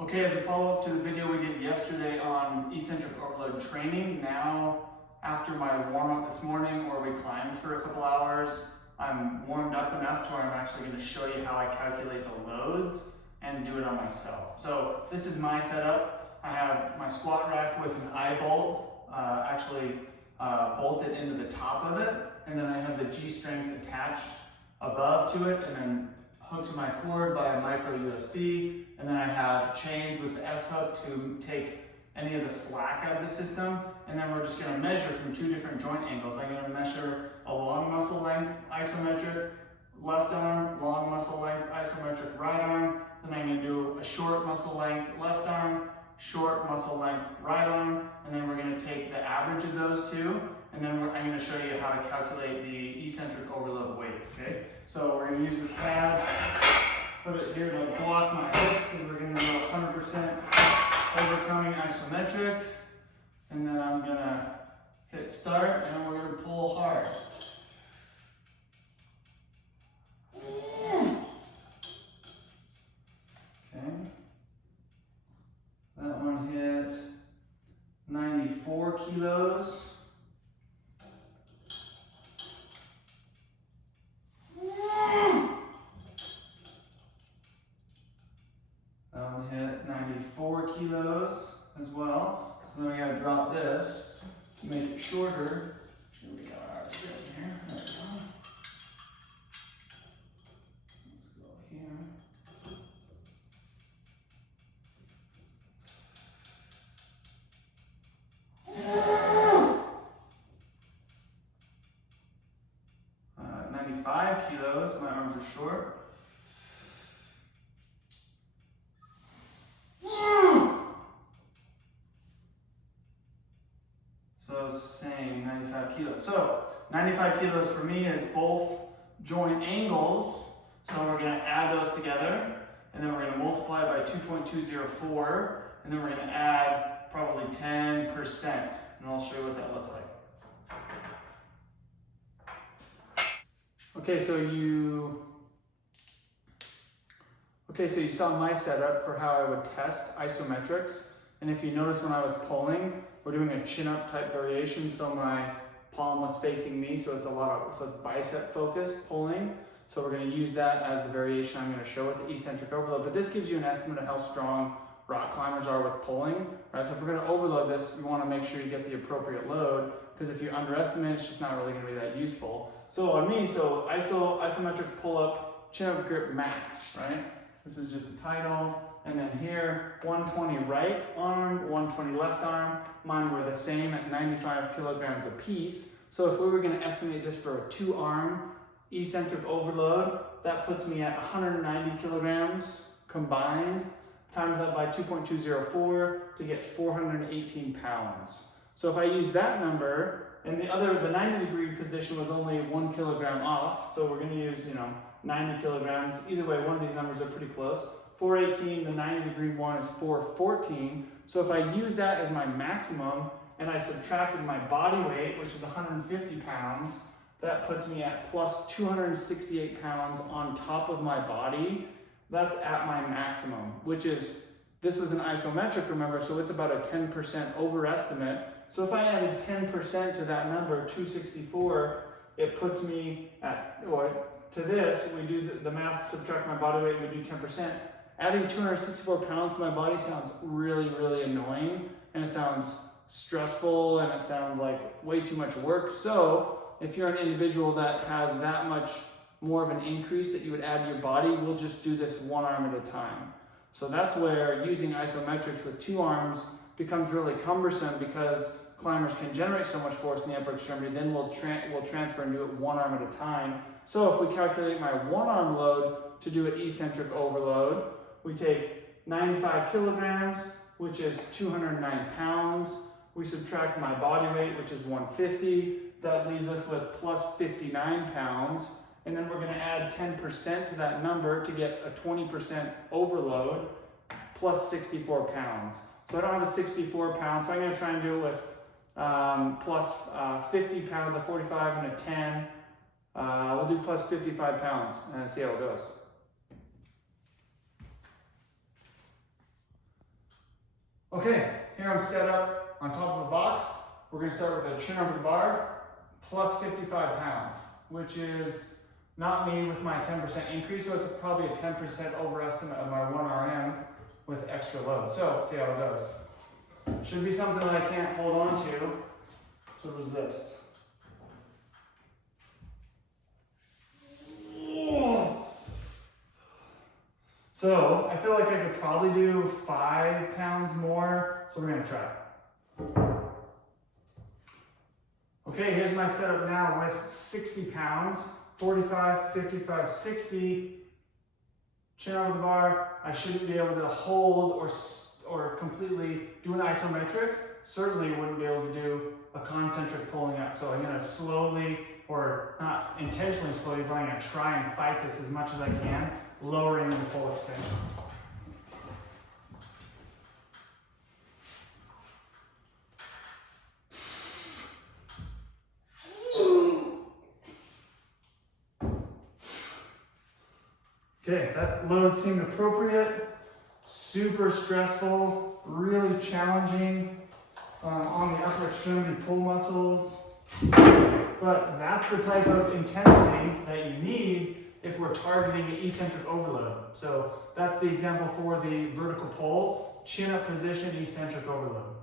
Okay, as a follow-up to the video we did yesterday on eccentric overload training, now after my warm-up this morning where we climbed for a couple hours, I'm warmed up enough to where I'm actually going to show you how I calculate the loads and do it on myself. So this is my setup. I have my squat rack with an eye bolt bolted into the top of it, and then I have the G-strength attached above to it and then hooked to my cord via micro USB, and then I have chains with the S-hook to take any of the slack out of the system, and then we're just going to measure from two different joint angles. I'm going to measure a long muscle length isometric left arm, long muscle length isometric right arm, then I'm going to do a short muscle length left arm, short muscle length right arm, and then we're going to take the average of those two, and then I'm going to show you how to calculate the eccentric overload weight. Okay, so we're going to use this pad, put it here to block my hips because we're going to do 100% overcoming isometric, and then I'm going to hit start and we're going to pull hard. Okay, that one hit 94 kilos. That one hit 94 kilos as well. So then we gotta drop this to make it shorter. Here we got our sit here. There we go. Let's go here. Uh, 95 kilos, my arms are short. So saying 95 kilos. So 95 kilos for me is both joint angles. So we're going to add those together, and then we're going to multiply by 2.204, and then we're going to add probably 10%, and I'll show you what that looks like. Okay, so you saw my setup for how I would test isometrics, and if you notice when I was pulling, we're doing a chin-up type variation, so my palm was facing me, so it's bicep focused pulling. So we're going to use that as the variation I'm going to show with the eccentric overload. But this gives you an estimate of how strong rock climbers are with pulling. Right? So if we're going to overload this, you want to make sure you get the appropriate load, because if you underestimate, it's just not really going to be that useful. So on me, isometric pull-up, chin-up grip max, right? This is just the title. And then here, 120 right arm, 120 left arm. Mine were the same at 95 kilograms a piece. So if we were going to estimate this for a two-arm eccentric overload, that puts me at 190 kilograms combined, times that by 2.204 to get 418 pounds. So if I use that number, and the 90-degree position was only 1 kilogram off, so we're going to use 90 kilograms. Either way, one of these numbers are pretty close. 418, the 90-degree one is 414. So if I use that as my maximum and I subtracted my body weight, which is 150 pounds, that puts me at plus 268 pounds on top of my body. That's at my maximum, this was an isometric, remember, so it's about a 10% overestimate. So if I added 10% to that number, 264, it puts me at, to this, we do the math, subtract my body weight, and we do 10%. Adding 264 pounds to my body sounds really, really annoying, and it sounds stressful, and it sounds like way too much work. So if you're an individual that has that much more of an increase that you would add to your body, we'll just do this one arm at a time. So that's where using isometrics with two arms becomes really cumbersome, because climbers can generate so much force in the upper extremity, then we'll transfer and do it one arm at a time. So if we calculate my one arm load to do an eccentric overload, we take 95 kilograms, which is 209 pounds. We subtract my body weight, which is 150. That leaves us with plus 59 pounds. And then we're going to add 10% to that number to get a 20% overload, plus 64 pounds. So I don't have a 64 pounds, so I'm going to try and do it with plus 50 pounds, a 45 and a 10. We'll do plus 55 pounds and see how it goes. Okay, here I'm set up on top of the box. We're gonna start with a chin over the bar plus 55 pounds, which is not me with my 10% increase, so it's probably a 10% overestimate of my 1 RM with extra load. So, see how it goes. Should be something that I can't hold on to resist. So, I feel like I could probably do 5 pounds more, so we're gonna try. Okay, here's my setup now with 60 pounds, 45, 55, 60, chin over the bar. I shouldn't be able to hold or completely do an isometric. Certainly wouldn't be able to do a concentric pulling up. So I'm gonna slowly, or not intentionally slowly, but I'm gonna try and fight this as much as I can, lowering the full extension. Okay, that load seemed appropriate, super stressful, really challenging on the upper extremity pull muscles, but that's the type of intensity that you need if we're targeting an eccentric overload. So that's the example for the vertical pull, chin up position, eccentric overload.